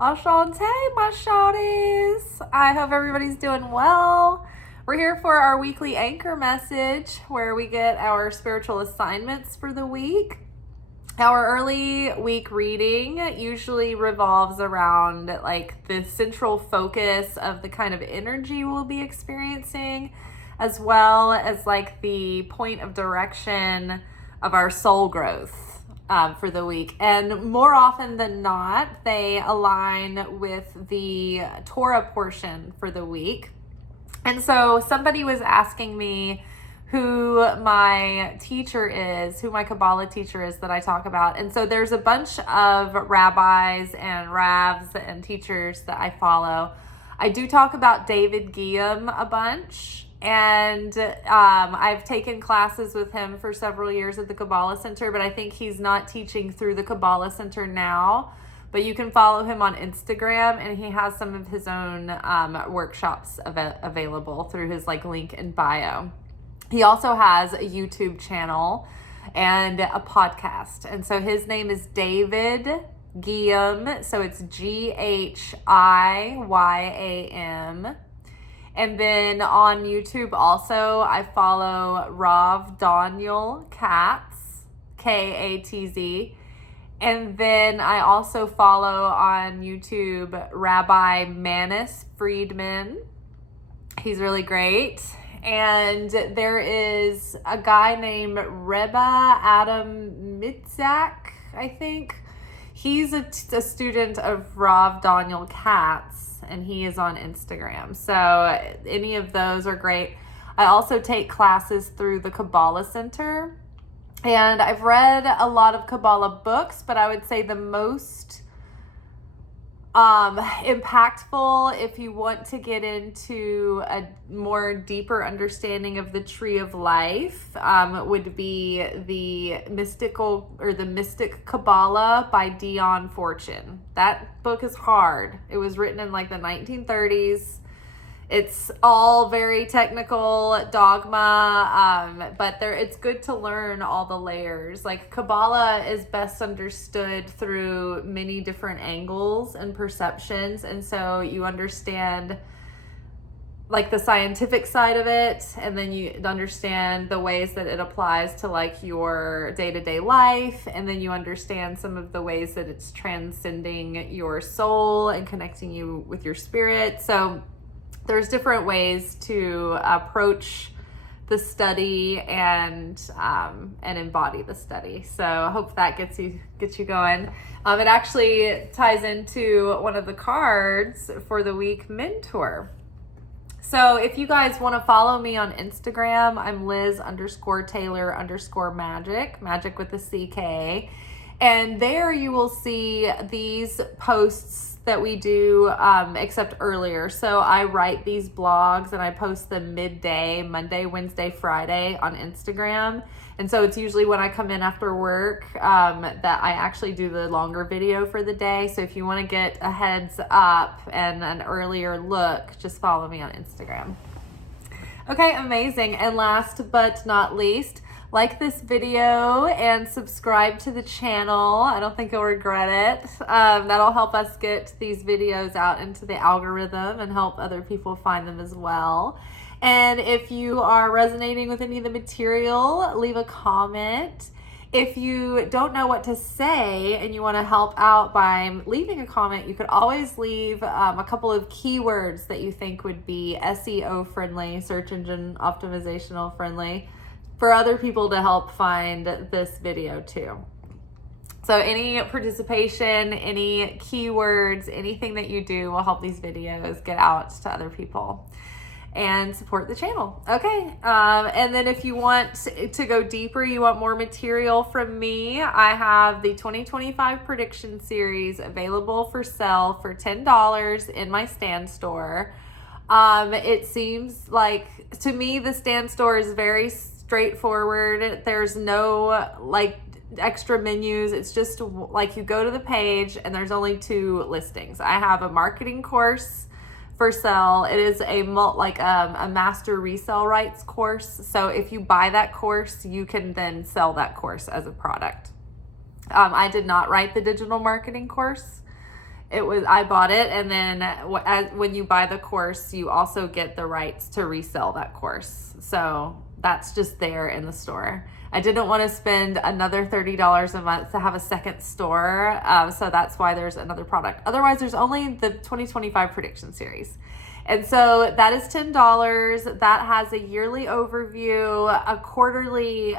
Ashante, my shawties. I hope everybody's doing well. We're here for our weekly anchor message where we get our spiritual assignments for the week. Our early week reading usually revolves around like the central focus of the kind of energy we'll be experiencing, as well as like the point of direction of our soul growth for the week. And more often than not, they align with the Torah portion for the week. And so somebody was asking me who my teacher is, who my Kabbalah teacher is that I talk about. And so there's a bunch of rabbis and ravs and teachers that I follow. I do talk about David Guillaume a bunch. And I've taken classes with him for several years at the Kabbalah Center, but I think he's not teaching through the Kabbalah Center now. But you can follow him on Instagram, and he has some of his own workshops available through his like link in bio. He also has a YouTube channel and a podcast. And so his name is David Guillaume. So it's Ghiym. And then on YouTube also, I follow Rav Daniel Katz, Katz. And then I also follow on YouTube Rabbi Manis Friedman. He's really great. And there is a guy named Rebbe Adam Mitzak, I think. He's a student of Rav Daniel Katz, and he is on Instagram. So any of those are great. I also take classes through the Kabbalah Center. And I've read a lot of Kabbalah books, but I would say the most impactful, if you want to get into a more deeper understanding of the tree of life, would be the Mystic Kabbalah by Dion Fortune. That book is hard. It was written in like the 1930s. It's all very technical dogma, but it's good to learn all the layers. Like Kabbalah is best understood through many different angles and perceptions, and so you understand like the scientific side of it, and then you understand the ways that it applies to like your day-to-day life, and then you understand some of the ways that it's transcending your soul and connecting you with your spirit. So there's different ways to approach the study and embody the study. So I hope that gets you going. It actually ties into one of the cards for the week, mentor. So if you guys want to follow me on Instagram, I'm Liz_Taylor_magic, magic with a CK. And there you will see these posts that we do, except earlier. So I write these blogs and I post them midday, Monday, Wednesday, Friday on Instagram. And so it's usually when I come in after work that I actually do the longer video for the day. So if you want to get a heads up and an earlier look, just follow me on Instagram. Okay, amazing. And last but not least, like this video and subscribe to the channel. I don't think you'll regret it. That'll help us get these videos out into the algorithm and help other people find them as well. And if you are resonating with any of the material, leave a comment. If you don't know what to say and you want to help out by leaving a comment, you could always leave a couple of keywords that you think would be SEO friendly, search engine optimizational friendly, for other people to help find this video too. So any participation, any keywords, anything that you do will help these videos get out to other people and support the channel. Okay, and then if you want to go deeper, you want more material from me, I have the 2025 prediction series available for sale for $10 in my Stan store. It seems like, to me, the Stan store is very straightforward. There's no like extra menus. It's just like you go to the page and there's only 2 listings. I have a marketing course for sale. It is a master resale rights course. So if you buy that course, you can then sell that course as a product. I did not write the digital marketing course. I bought it, and then when you buy the course, you also get the rights to resell that course. So that's just there in the store. I didn't want to spend another $30 a month to have a second store. So that's why there's another product. Otherwise, there's only the 2025 prediction series. And so that is $10. That has a yearly overview, a quarterly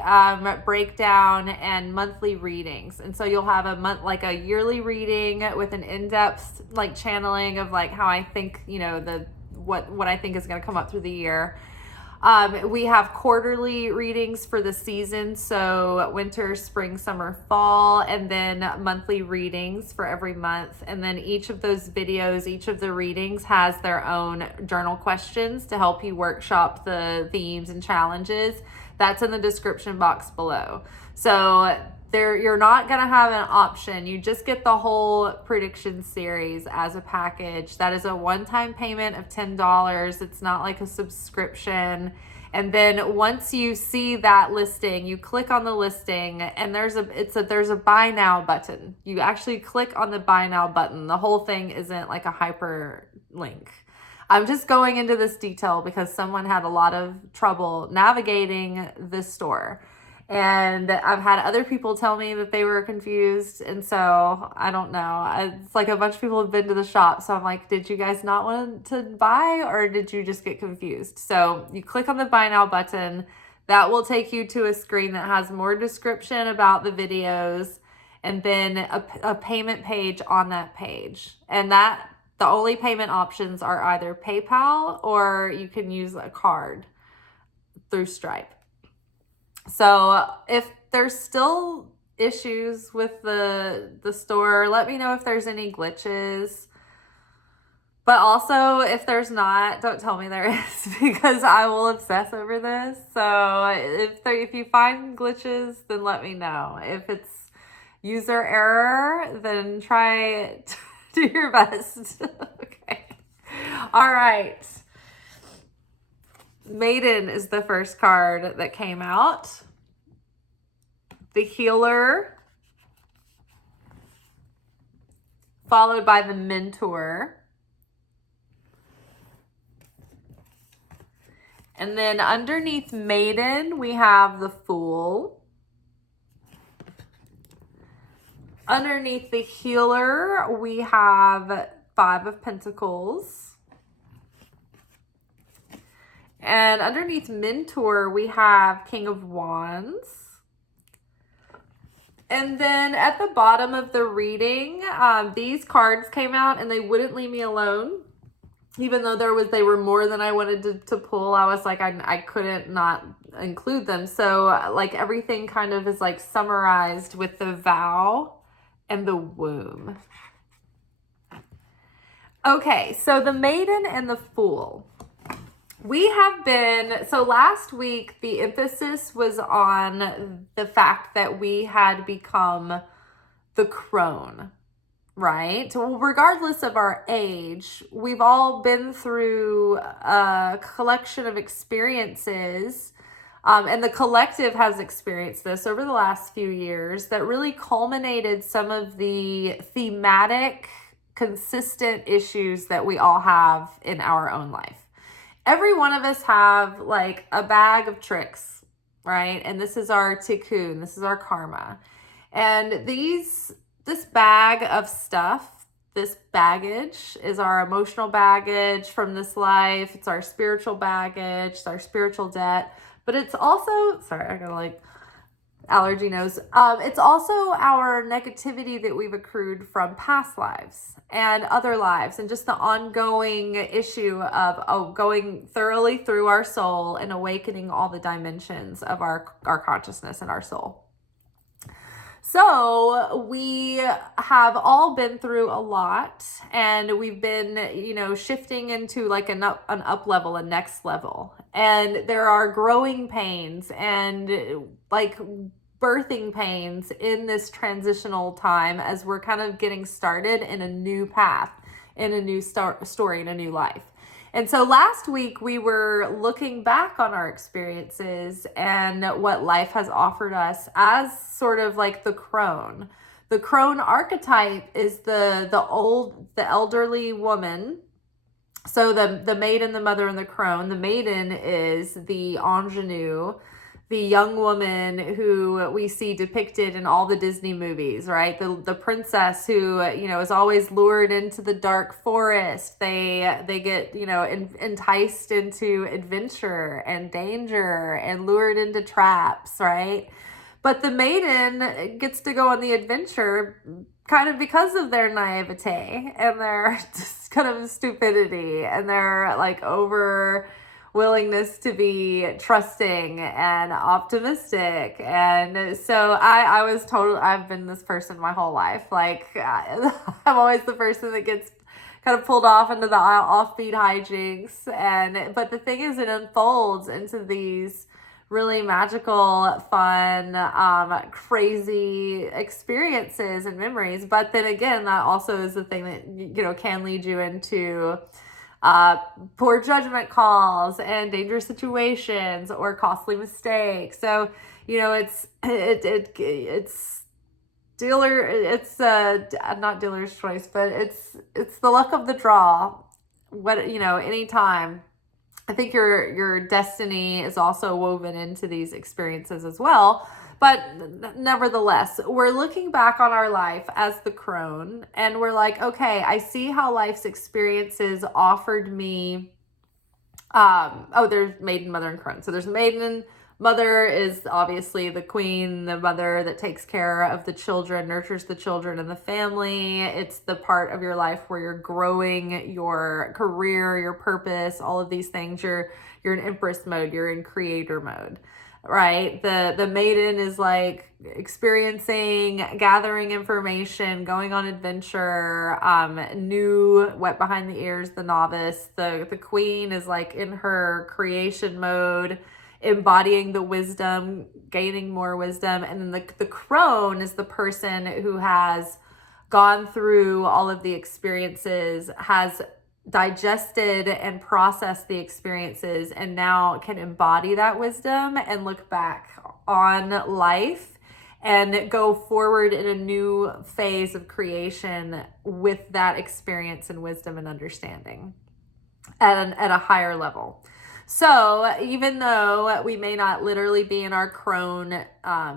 breakdown, and monthly readings. And so you'll have a yearly reading with an in-depth channeling of how I think, what I think is going to come up through the year. We have quarterly readings for the season, so winter, spring, summer, fall, and then monthly readings for every month. And then each of those videos, each of the readings has their own journal questions to help you workshop the themes and challenges. That's in the description box below. So you're not going to have an option. You just get the whole prediction series as a package. That is a one-time payment of $10. It's not like a subscription. And then once you see that listing, you click on the listing, and there's a buy now button. You actually click on the buy now button. The whole thing isn't like a hyperlink. I'm just going into this detail because someone had a lot of trouble navigating this store. And I've had other people tell me that they were confused. And so I don't know. It's like a bunch of people have been to the shop. So I'm like, did you guys not want to buy, or did you just get confused? So you click on the buy now button. That will take you to a screen that has more description about the videos, and then a payment page on that page. And the only payment options are either PayPal, or you can use a card through Stripe. So if there's still issues with the store, let me know if there's any glitches. But also, if there's not, don't tell me there is, because I will obsess over this. So if you find glitches, then let me know. If it's user error, then try to do your best. Okay. All right. Maiden is the first card that came out. The Healer, followed by the Mentor. And then underneath Maiden, we have the Fool. Underneath the Healer, we have Five of Pentacles. And underneath Mentor, we have King of Wands. And then at the bottom of the reading, these cards came out and they wouldn't leave me alone. Even though they were more than I wanted to pull, I was like, I couldn't not include them. So everything kind of is summarized with the vow and the womb. Okay, so the Maiden and the Fool. So last week, the emphasis was on the fact that we had become the Crone, right? So regardless of our age, we've all been through a collection of experiences, and the collective has experienced this over the last few years that really culminated some of the thematic, consistent issues that we all have in our own life. Every one of us have a bag of tricks, right? And this is our tikkun, this is our karma. And this bag of stuff, this baggage is our emotional baggage from this life. It's our spiritual baggage, it's our spiritual debt. But it's also, sorry, I gotta allergy nose. It's also our negativity that we've accrued from past lives and other lives, and just the ongoing issue of going thoroughly through our soul and awakening all the dimensions of our consciousness and our soul. So we have all been through a lot, and we've been, shifting into an up level, a next level. And there are growing pains and birthing pains in this transitional time as we're kind of getting started in a new path, in a new story, in a new life. And so last week we were looking back on our experiences and what life has offered us as sort of the crone. The crone archetype is the elderly woman. So the maiden, the mother, and the crone. The maiden is the ingenue, the young woman who we see depicted in all the Disney movies, right? The princess who, is always lured into the dark forest. They get, enticed into adventure and danger and lured into traps, right? But the maiden gets to go on the adventure kind of because of their naivete and their just kind of stupidity and their like over willingness to be trusting and optimistic. And so I've been this person my whole life. Like I'm always the person that gets kind of pulled off into the offbeat hijinks. But the thing is, it unfolds into these really magical, fun, crazy experiences and memories. But then again, that also is the thing that, can lead you into poor judgment calls and dangerous situations or costly mistakes. So, it's not dealer's choice, but it's the luck of the draw. Anytime. I think your destiny is also woven into these experiences as well. But nevertheless, we're looking back on our life as the crone, and we're like, okay, I see how life's experiences offered me. There's maiden, mother, and crone. So there's maiden. Mother is obviously the queen, the mother that takes care of the children, nurtures the children and the family. It's the part of your life where you're growing your career, your purpose, all of these things. You're in empress mode, you're in creator mode, right? The maiden is like experiencing, gathering information, going on adventure, new, wet behind the ears, the novice. The queen is like in her creation mode, embodying the wisdom, gaining more wisdom. And then the crone is the person who has gone through all of the experiences, has digested and processed the experiences, and now can embody that wisdom and look back on life and go forward in a new phase of creation with that experience and wisdom and understanding at a higher level. So even though we may not literally be in our crone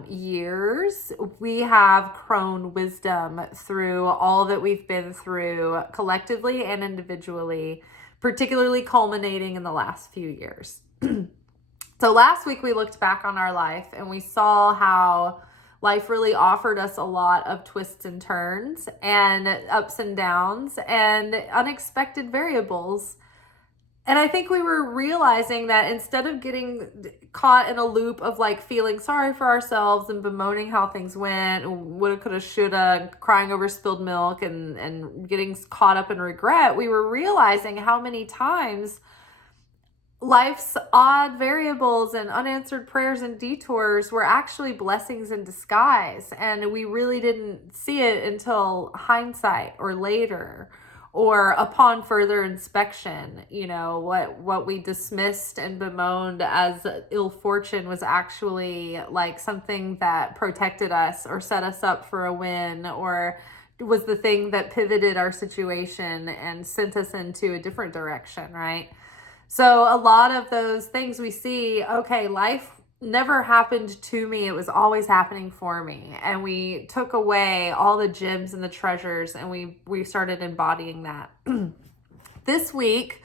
years, we have crone wisdom through all that we've been through collectively and individually, particularly culminating in the last few years. So last week we looked back on our life and we saw how life really offered us a lot of twists and turns and ups and downs and unexpected variables. And I think we were realizing that instead of getting caught in a loop of like feeling sorry for ourselves and bemoaning how things went, woulda, coulda, shoulda, crying over spilled milk and getting caught up in regret, we were realizing how many times life's odd variables and unanswered prayers and detours were actually blessings in disguise. And we really didn't see it until hindsight or later, or upon further inspection. What we dismissed and bemoaned as ill fortune was actually like something that protected us or set us up for a win, or was the thing that pivoted our situation and sent us into a different direction, right? So a lot of those things we see, okay, life never happened to me. It was always happening for me. And we took away all the gems and the treasures and we started embodying that. This week,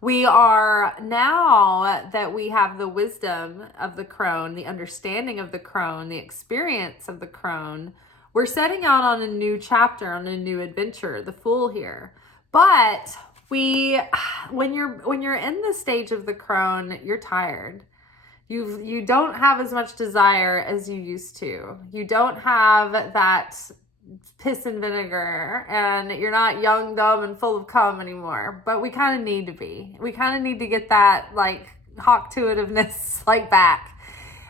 we are, now that we have the wisdom of the crone, the understanding of the crone, the experience of the crone, we're setting out on a new chapter, on a new adventure, the Fool here. But when you're in the stage of the crone, you're tired. You don't have as much desire as you used to. You don't have that piss and vinegar, and you're not young, dumb, and full of cum anymore. But we kind of need to be. We kind of need to get that like hawk-to-itiveness like back,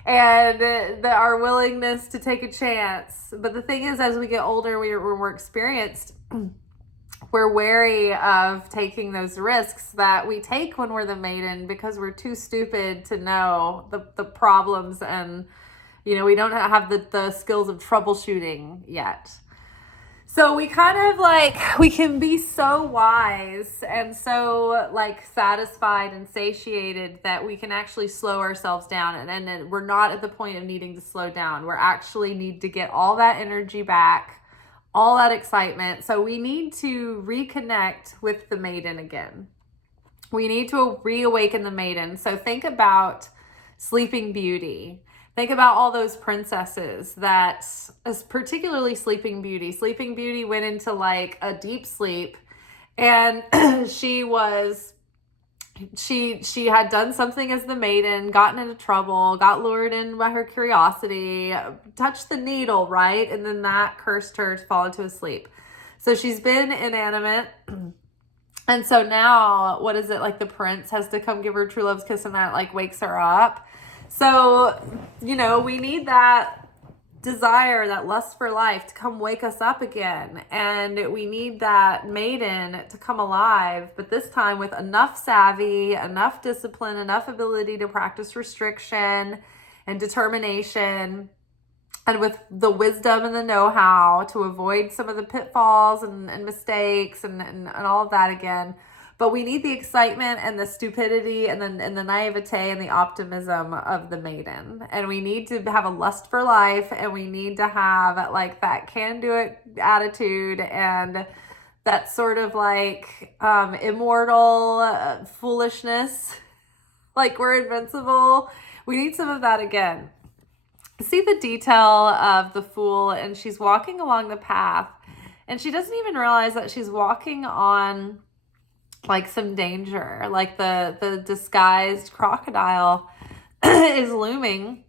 and our willingness to take a chance. But the thing is, as we get older, we're more experienced. We're wary of taking those risks that we take when we're the maiden because we're too stupid to know the problems, and we don't have the skills of troubleshooting yet. So we kind of like, we can be so wise and so like satisfied and satiated that we can actually slow ourselves down. And then we're not at the point of needing to slow down. We're actually need to get all that energy back, all that excitement. So we need to reconnect with the maiden again. We need to reawaken the maiden. So think about Sleeping Beauty. Think about all those princesses that, particularly Sleeping Beauty. Sleeping Beauty went into like a deep sleep, and she had done something as the maiden, gotten into trouble, got lured in by her curiosity, touched the needle, right? And then that cursed her to fall into a sleep. So she's been inanimate. And so now, what is it? Like the prince has to come give her true love's kiss, and that like wakes her up. So, we need that desire, that lust for life to come wake us up again. And we need that maiden to come alive, but this time with enough savvy, enough discipline, enough ability to practice restriction and determination, and with the wisdom and the know-how to avoid some of the pitfalls and mistakes and all of that again. But we need the excitement and the stupidity and the naivete and the optimism of the maiden. And we need to have a lust for life, and we need to have like that can-do-it attitude and that sort of like immortal foolishness, like we're invincible. We need some of that again. See the detail of the fool, and she's walking along the path, and she doesn't even realize that she's walking on like some danger. Like the disguised crocodile is looming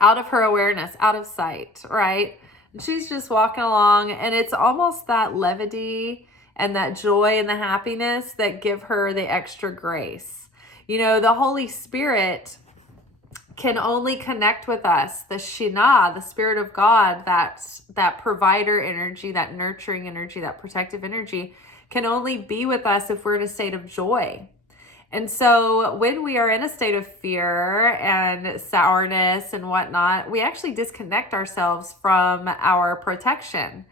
out of her awareness, out of sight, right? And she's just walking along, and it's almost that levity and that joy and the happiness that give her the extra grace. The Holy Spirit can only connect with us, the Shina, the Spirit of God, that provider energy, that nurturing energy, that protective energy, can only be with us if we're in a state of joy. And so when we are in a state of fear and sourness and whatnot, we actually disconnect ourselves from our protection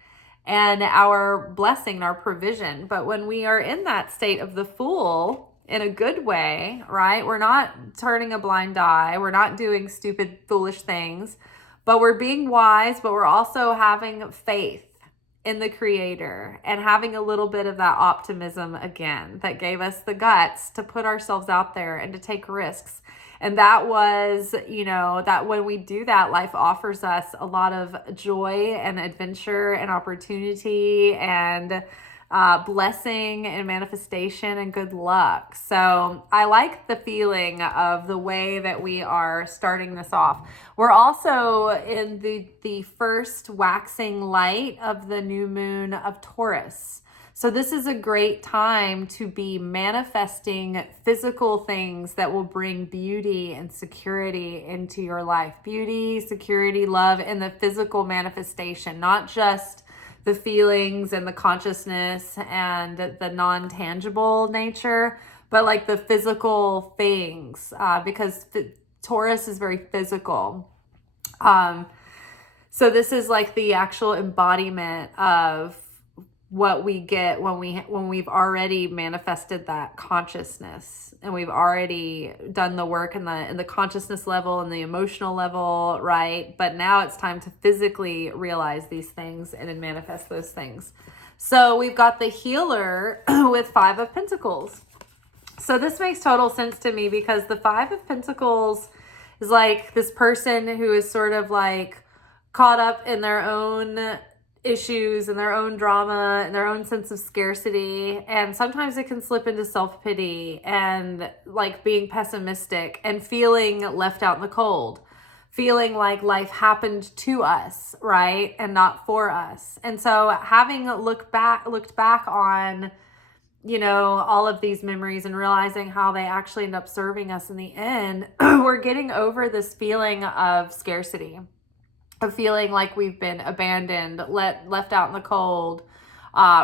and our blessing, our provision. But when we are in that state of the fool, in a good way, right? We're not turning a blind eye. We're not doing stupid, foolish things, but we're being wise, but we're also having faith in the Creator and having a little bit of that optimism again that gave us the guts to put ourselves out there and to take risks. And that was, that when we do that, life offers us a lot of joy and adventure and opportunity and blessing and manifestation and good luck. So I like the feeling of the way that we are starting this off. We're also in the first waxing light of the new moon of Taurus. So this is a great time to be manifesting physical things that will bring beauty and security into your life. Beauty, security, love, and the physical manifestation, not just the feelings and the consciousness and the non-tangible nature, but like the physical things, because Taurus is very physical. So this is like the actual embodiment of what we get when we've already manifested that consciousness, and we've already done the work in the consciousness level and the emotional level, right? But now it's time to physically realize these things and then manifest those things. So we've got the healer with 5 of Pentacles. So this makes total sense to me, because the 5 of Pentacles is like this person who is sort of like caught up in their own issues and their own drama and their own sense of scarcity, and sometimes it can slip into self-pity and like being pessimistic and feeling left out in the cold, feeling like life happened to us, right, and not for us. And so having looked back on all of these memories and realizing how they actually end up serving us in the end, we're getting over this feeling of scarcity, of feeling like we've been abandoned, left out in the cold,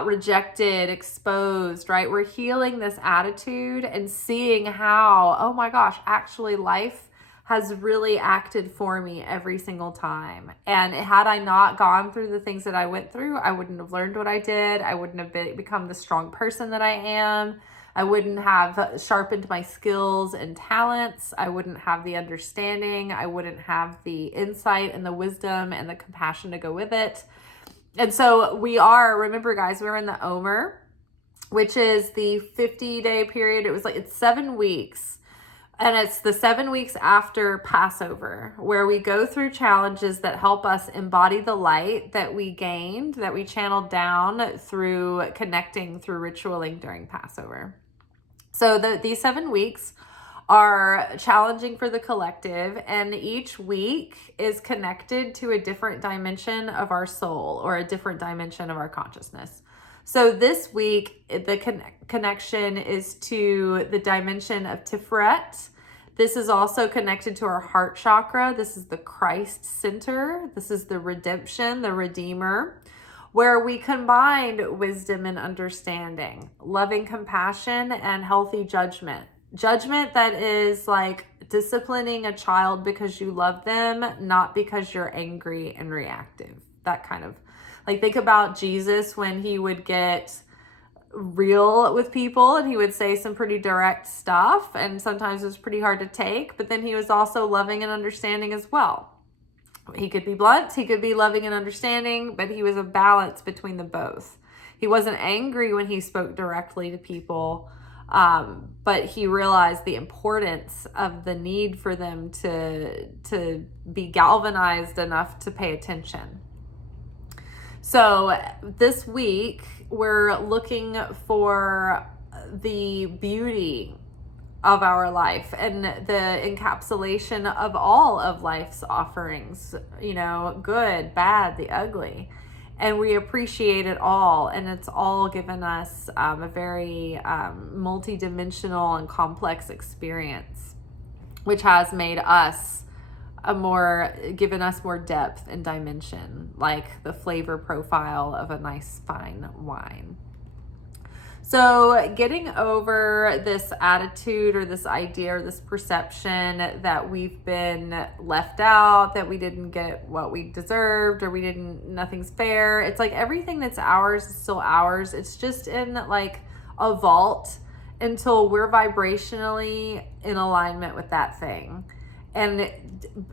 rejected, exposed, right? We're healing this attitude and seeing how, oh my gosh, actually life has really acted for me every single time. And had I not gone through the things that I went through, I wouldn't have learned what I did. I wouldn't have become the strong person that I am. I wouldn't have sharpened my skills and talents. I wouldn't have the understanding. I wouldn't have the insight and the wisdom and the compassion to go with it. And so remember guys, we're in the Omer, which is the 50-day period. It's 7 weeks. And it's the 7 weeks after Passover, where we go through challenges that help us embody the light that we gained, that we channeled down through connecting through ritualing during Passover. So these 7 weeks are challenging for the collective, and each week is connected to a different dimension of our soul or a different dimension of our consciousness. So this week, the connection is to the dimension of Tiferet. This is also connected to our heart chakra. This is the Christ center. This is the redemption, the Redeemer, where we combined wisdom and understanding, loving compassion, and healthy judgment. Judgment that is like disciplining a child because you love them, not because you're angry and reactive. That kind of, like, think about Jesus when he would get real with people and he would say some pretty direct stuff, and sometimes it was pretty hard to take, but then he was also loving and understanding as well. He could be blunt, he could be loving and understanding, but he was a balance between the both. He wasn't angry when he spoke directly to people, but he realized the importance of the need for them to be galvanized enough to pay attention. So this week, we're looking for the beauty of our life and the encapsulation of all of life's offerings, good, bad, the ugly. And we appreciate it all. And it's all given us a very multidimensional and complex experience, which has made us given us more depth and dimension, like the flavor profile of a nice fine wine. So getting over this attitude or this idea or this perception that we've been left out, that we didn't get what we deserved, or nothing's fair. It's like everything that's ours is still ours. It's just in like a vault until we're vibrationally in alignment with that thing. And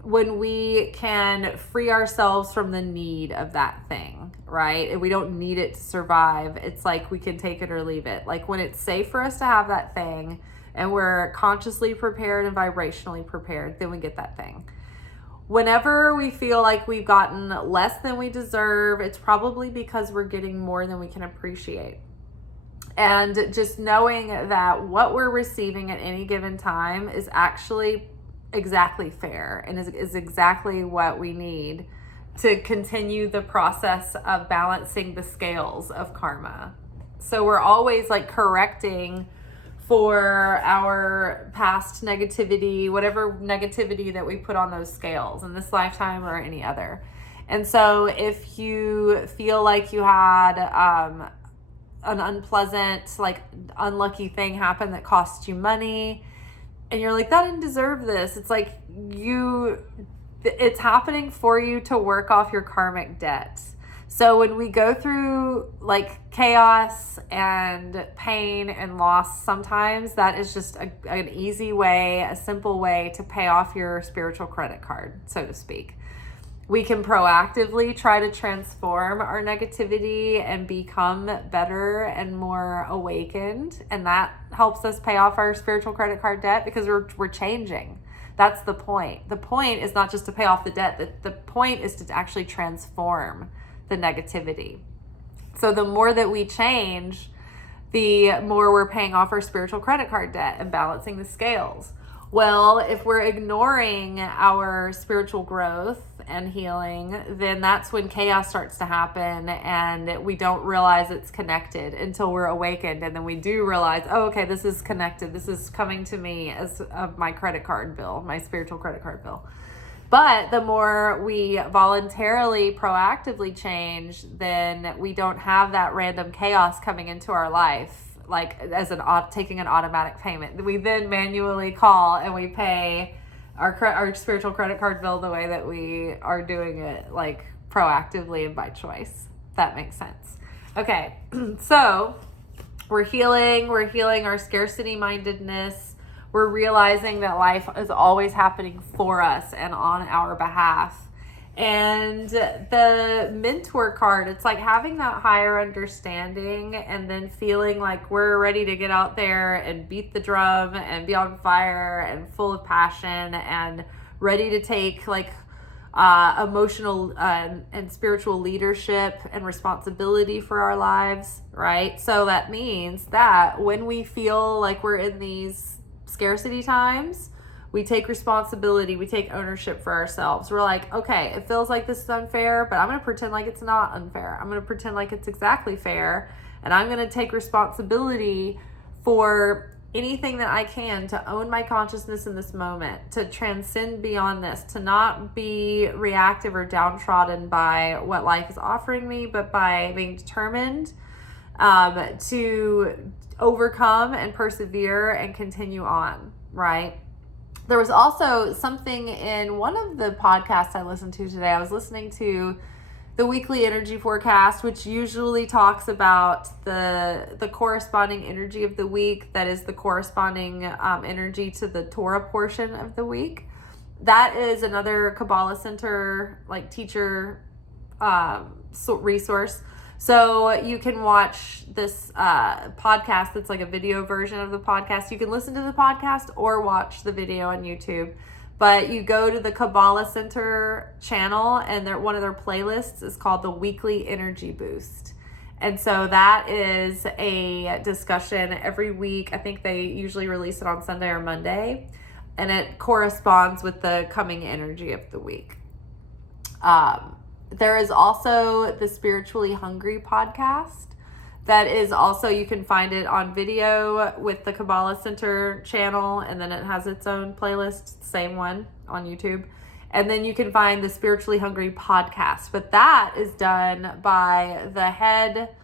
when we can free ourselves from the need of that thing, right? And we don't need it to survive. It's like we can take it or leave it. Like when it's safe for us to have that thing and we're consciously prepared and vibrationally prepared, then we get that thing. Whenever we feel like we've gotten less than we deserve, it's probably because we're getting more than we can appreciate. And just knowing that what we're receiving at any given time is actually exactly fair and is exactly what we need to continue the process of balancing the scales of karma. So we're always like correcting for our past negativity, whatever negativity that we put on those scales in this lifetime or any other. And so if you feel like you had an unpleasant, like unlucky thing happen that cost you money, and you're like, that didn't deserve this. It's like it's happening for you to work off your karmic debt. So when we go through like chaos and pain and loss, sometimes that is just an easy way, a simple way to pay off your spiritual credit card, so to speak. We can proactively try to transform our negativity and become better and more awakened. And that helps us pay off our spiritual credit card debt because we're changing. That's the point. The point is not just to pay off the debt. The point is to actually transform the negativity. So the more that we change, the more we're paying off our spiritual credit card debt and balancing the scales. Well, if we're ignoring our spiritual growth and healing, then that's when chaos starts to happen and we don't realize it's connected until we're awakened. And then we do realize, oh, okay, this is connected. This is coming to me as my credit card bill, my spiritual credit card bill. But the more we voluntarily, proactively change, then we don't have that random chaos coming into our life, like as taking an automatic payment. We then manually call and we pay our spiritual credit card bill the way that we are doing it, like proactively and by choice. That makes sense. Okay, so we're healing our scarcity mindedness. We're realizing that life is always happening for us and on our behalf. And the mentor card, it's like having that higher understanding and then feeling like we're ready to get out there and beat the drum and be on fire and full of passion and ready to take like emotional and spiritual leadership and responsibility for our lives, right? So that means that when we feel like we're in these scarcity times, we take responsibility, we take ownership for ourselves. We're like, okay, it feels like this is unfair, but I'm going to pretend like it's not unfair. I'm going to pretend like it's exactly fair, and I'm going to take responsibility for anything that I can to own my consciousness in this moment, to transcend beyond this, to not be reactive or downtrodden by what life is offering me, but by being determined to overcome and persevere and continue on, right? There was also something in one of the podcasts I listened to today. I was listening to the weekly energy forecast, which usually talks about the corresponding energy of the week. That is the corresponding energy to the Torah portion of the week. That is another Kabbalah Center like teacher resource. So you can watch this podcast that's like a video version of the podcast. You can listen to the podcast or watch the video on YouTube. But you go to the Kabbalah Center channel, and one of their playlists is called the Weekly Energy Boost. And so that is a discussion every week. I think they usually release it on Sunday or Monday, and it corresponds with the coming energy of the week. There is also the Spiritually Hungry podcast. That is also, you can find it on video with the Kabbalah Center channel, and then it has its own playlist, same one on YouTube. And then you can find the Spiritually Hungry podcast, but that is done by the head,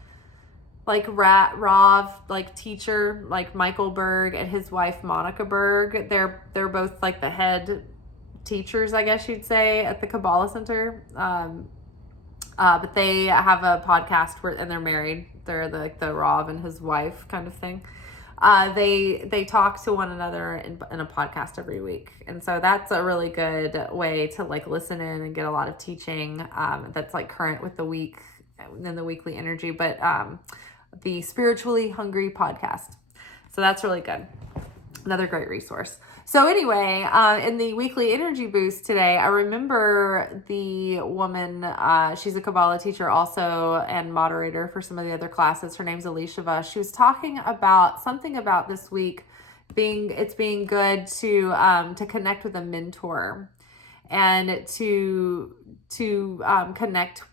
like Rav, like teacher, like Michael Berg, and his wife Monica Berg. They're both like the head teachers, I guess you'd say, at the Kabbalah Center. But they have a podcast and they're married. They're the Rav and his wife kind of thing. They talk to one another in a podcast every week. And so that's a really good way to like listen in and get a lot of teaching that's like current with the week and the weekly energy, but the Spiritually Hungry podcast. So that's really good. Another great resource. So anyway, in the weekly energy boost today, I remember the woman, she's a Kabbalah teacher also and moderator for some of the other classes. Her name's Elisheva. She was talking about something about this week being good to connect with a mentor and to connect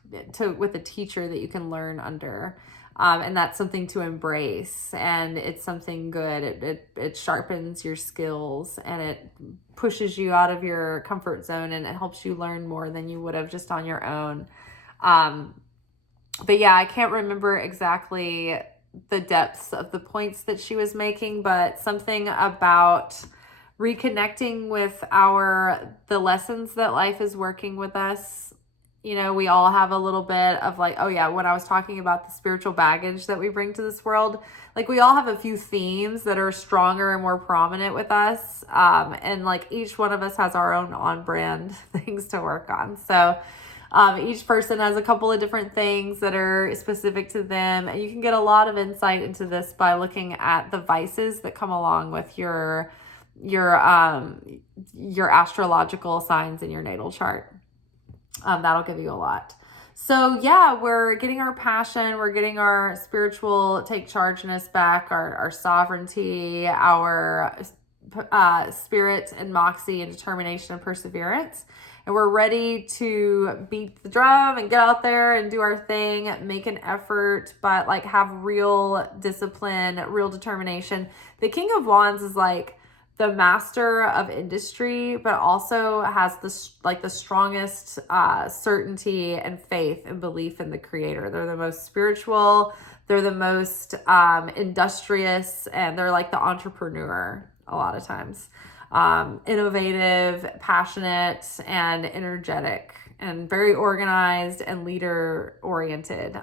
with a teacher that you can learn under. And that's something to embrace, and it's something good. It sharpens your skills, and it pushes you out of your comfort zone, and it helps you learn more than you would have just on your own. But yeah, I can't remember exactly the depths of the points that she was making, but something about reconnecting with the lessons that life is working with us. You know, we all have a little bit of like, oh yeah, when I was talking about the spiritual baggage that we bring to this world, like we all have a few themes that are stronger and more prominent with us. And like each one of us has our own on-brand things to work on. So each person has a couple of different things that are specific to them. And you can get a lot of insight into this by looking at the vices that come along with your astrological signs in your natal chart. That'll give you a lot. So yeah, we're getting our passion, we're getting our spiritual take chargeness back, our sovereignty, our spirit and moxie and determination and perseverance. And we're ready to beat the drum and get out there and do our thing, make an effort, but like have real discipline, real determination. The King of Wands is like the master of industry, but also has the strongest certainty and faith and belief in the creator. They're the most spiritual, they're the most industrious, and they're like the entrepreneur a lot of times. innovative, passionate, and energetic, and very organized and leader oriented.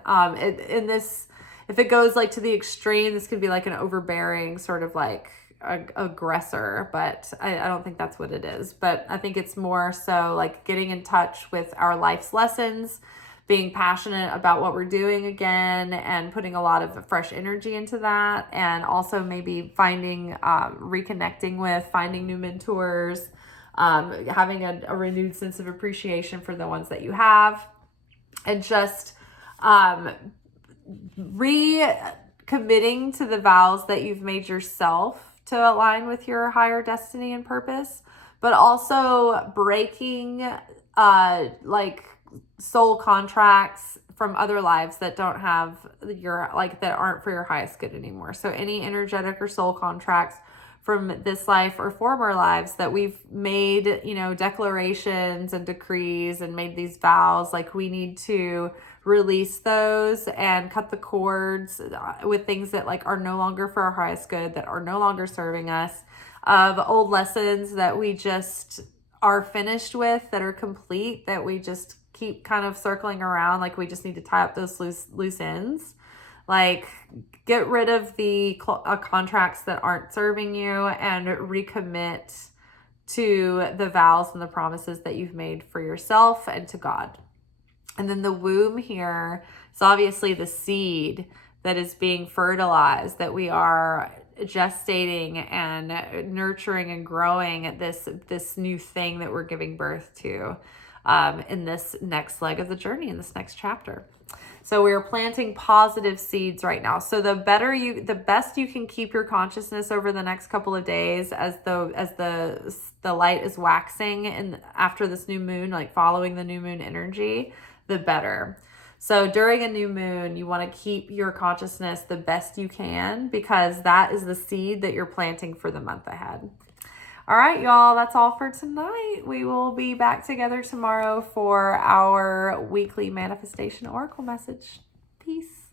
If it goes like to the extreme, this could be like an overbearing sort of like aggressor, but I don't think that's what it is. But I think it's more so like getting in touch with our life's lessons, being passionate about what we're doing again, and putting a lot of fresh energy into that. And also maybe reconnecting with, finding new mentors, having a renewed sense of appreciation for the ones that you have, and just recommitting to the vows that you've made yourself to align with your higher destiny and purpose, but also breaking like soul contracts from other lives that don't have that aren't for your highest good anymore. So any energetic or soul contracts from this life or former lives that we've made, declarations and decrees and made these vows, like we need to release those and cut the cords with things that like are no longer for our highest good, that are no longer serving us, of old lessons that we just are finished with, that are complete, that we just keep kind of circling around. Like we just need to tie up those loose ends. Like get rid of the contracts that aren't serving you and recommit to the vows and the promises that you've made for yourself and to God. And then the womb here is obviously the seed that is being fertilized, that we are gestating and nurturing and growing this new thing that we're giving birth to in this next leg of the journey, in this next chapter. So we're planting positive seeds right now. So the best you can keep your consciousness over the next couple of days as the light is waxing and after this new moon, like following the new moon energy, the better. So during a new moon, you want to keep your consciousness the best you can, because that is the seed that you're planting for the month ahead. All right, y'all, that's all for tonight. We will be back together tomorrow for our weekly manifestation oracle message. Peace.